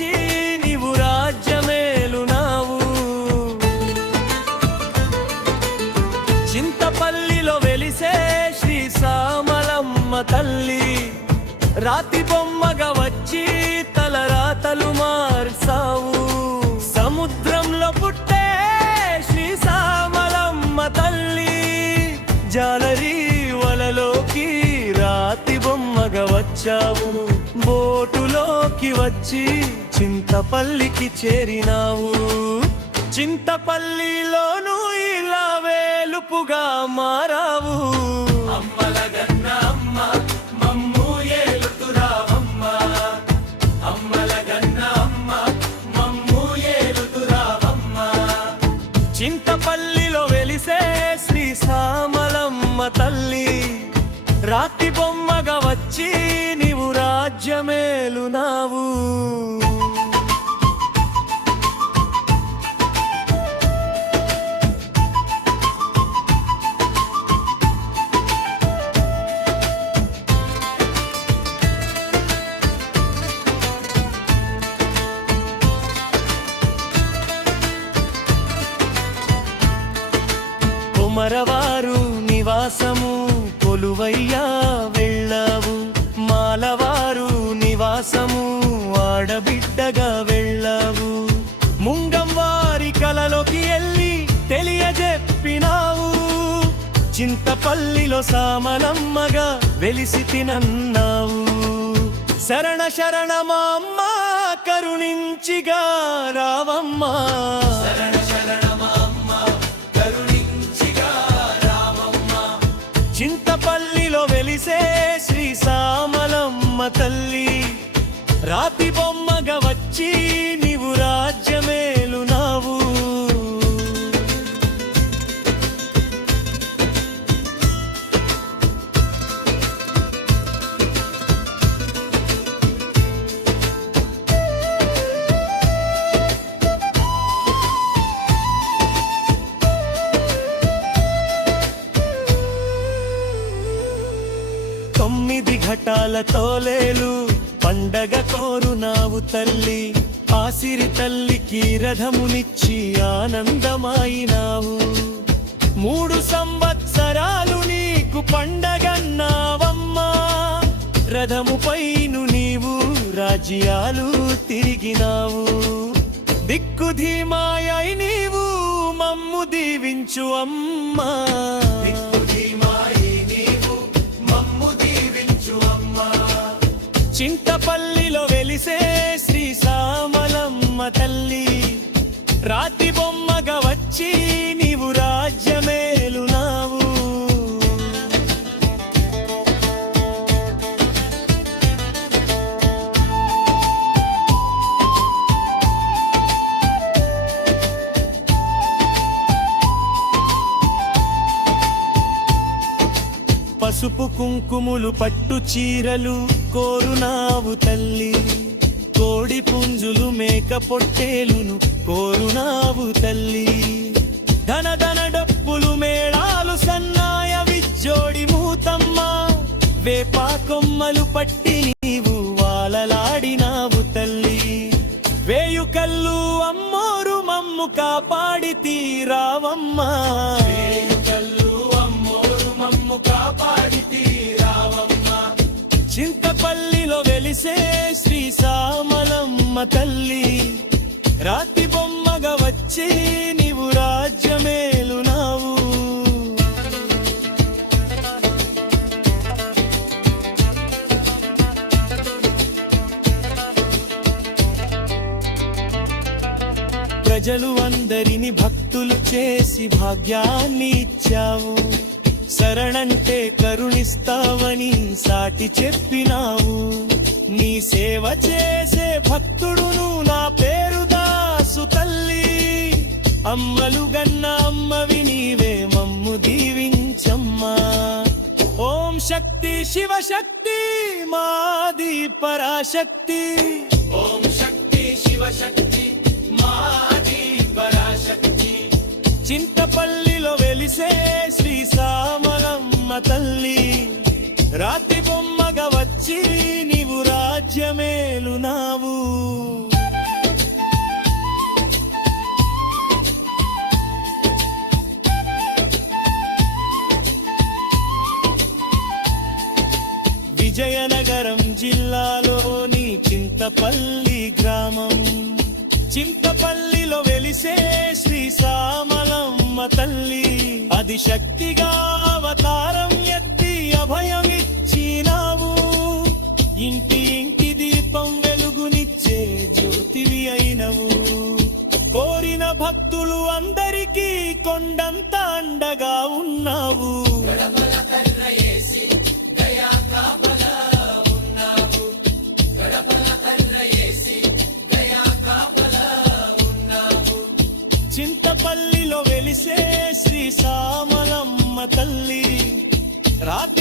వచ్చి నీవు రాజ్యమేలునావు. చింతపల్లిలో వెలిసే శ్రీ సామలమ్మ తల్లి, రాతి బొమ్మగా వచ్చి తలరాతలు మార్చావు. సముద్రంలో పుట్టే శ్రీ సామలమ్మ తల్లి, జాలరి వలలోకి రాతి బొమ్మగా వచ్చావు. బోటులోకి వచ్చి చింతపల్లికి చేరినావు. చింతపల్లిలోను ఇలా వేలుపుగా మారావు. అమ్మలగన్న అమ్మ మమ్ము ఏలుతురావమ్మ, అమ్మలగన్న అమ్మ మమ్ము ఏలుతురావమ్మ. చింతపల్లిలో వెలిసే శ్రీ సామలమ్మ తల్లి, రాతి బొమ్మగా వచ్చి నీవు రాజ్యమేలునావు. కుమరవారు నివాసము కొలువయ్యా వెళ్ళావు. మాలవారు నివాసము ఆడబిడ్డగా వెళ్ళావు. ముంగం వారి కలలోకి వెళ్ళి తెలియజెప్పినావు. చింతపల్లిలో సామలమ్మగా వెలిసి తినన్నావు. శరణ శరణమా అమ్మ కరుణించిగా రావమ్మా, శరణ శరణమా అమ్మ కరుణించిగా రావమ్మా. చింతపల్లిలో వెలిసే శ్రీ సామలమ్మ తల్లి, రాతి బొమ్మగా వచ్చి నీవు రాజ్యమేలునావు. తొమ్మిది ఘటాల తోలేలు పండగ కోరునావు తల్లి. ఆసిరి తల్లికి రథమునిచ్చి ఆనందమాయినావు. 3 సంవత్సరాలు నీకు పండగన్నావమ్మా. రథముపైను నీవు రాజ్యాలు తిరిగినావు. దిక్కుధీమాయై నీవు మమ్ము దీవించు అమ్మా, చింతపల్లిలో వెలిసే శ్రీ సామలమ్మ తల్లి, రాతి బొమ్మగా వచ్చి నీవు రాజ్యమేలునావు. పసుపు కుంకుములు పట్టు చీరలు కోరునావు తల్లి. కోడి పుంజులు మేక పొట్టేలును కోరునావు తల్లి. ధన ధన డప్పులు మేళాలు సన్నాయ విజ్జోడి మూతమ్మ. వేపా కొమ్మలు పట్టి నీవు వాలలాడినావు తల్లి. వేయు కళ్ళు అమ్మోరు మమ్ము కాపాడి తీరావమ్మా, చింతపల్లిలో వెలిసే శ్రీ సామలమ్మ తల్లి, రాతి బొమ్మగా వచ్చి నీవు రాజ్యమేలునావు. ప్రజలు అందరిని భక్తులు చేసి భాగ్యాన్ని ఇచ్చావు. శరణంటే కరుణిస్తావని సాటి చెప్పినావు. నీ సేవ చేసే భక్తుడును నా పేరు దాసు తల్లి. అమ్మలు గన్న అమ్మవి నీవే మమ్ము దీవించమ్మా. ఓం శక్తి శివ శక్తి మాది పరాశక్తి, ఓం శక్తి శివ శక్తి మాది పరాశక్తి. చింతపల్లిలో వెలిసే శ్రీ సామలమ్మ తల్లి, రాతి బొమ్మగా వచ్చి నీవు రాజ్యమేలునావు. విజయనగరం జిల్లాలోని చింతపల్లి గ్రామం. చింతపల్లిలో వెలిసే శ్రీ సామలమ్మ తల్లి, అది శక్తిగా అవతారం ఎత్తి అభయమిచ్చినావు. ఇంటి ఇంటి దీపం వెలుగునిచ్చే జ్యోతివి అయినవు. కోరిన భక్తులు అందరికీ కొండంత అండగా ఉన్నావు. చింతపల్లిలో వెలిసే శ్రీ సామలమ్మ తల్లి, రాత్రి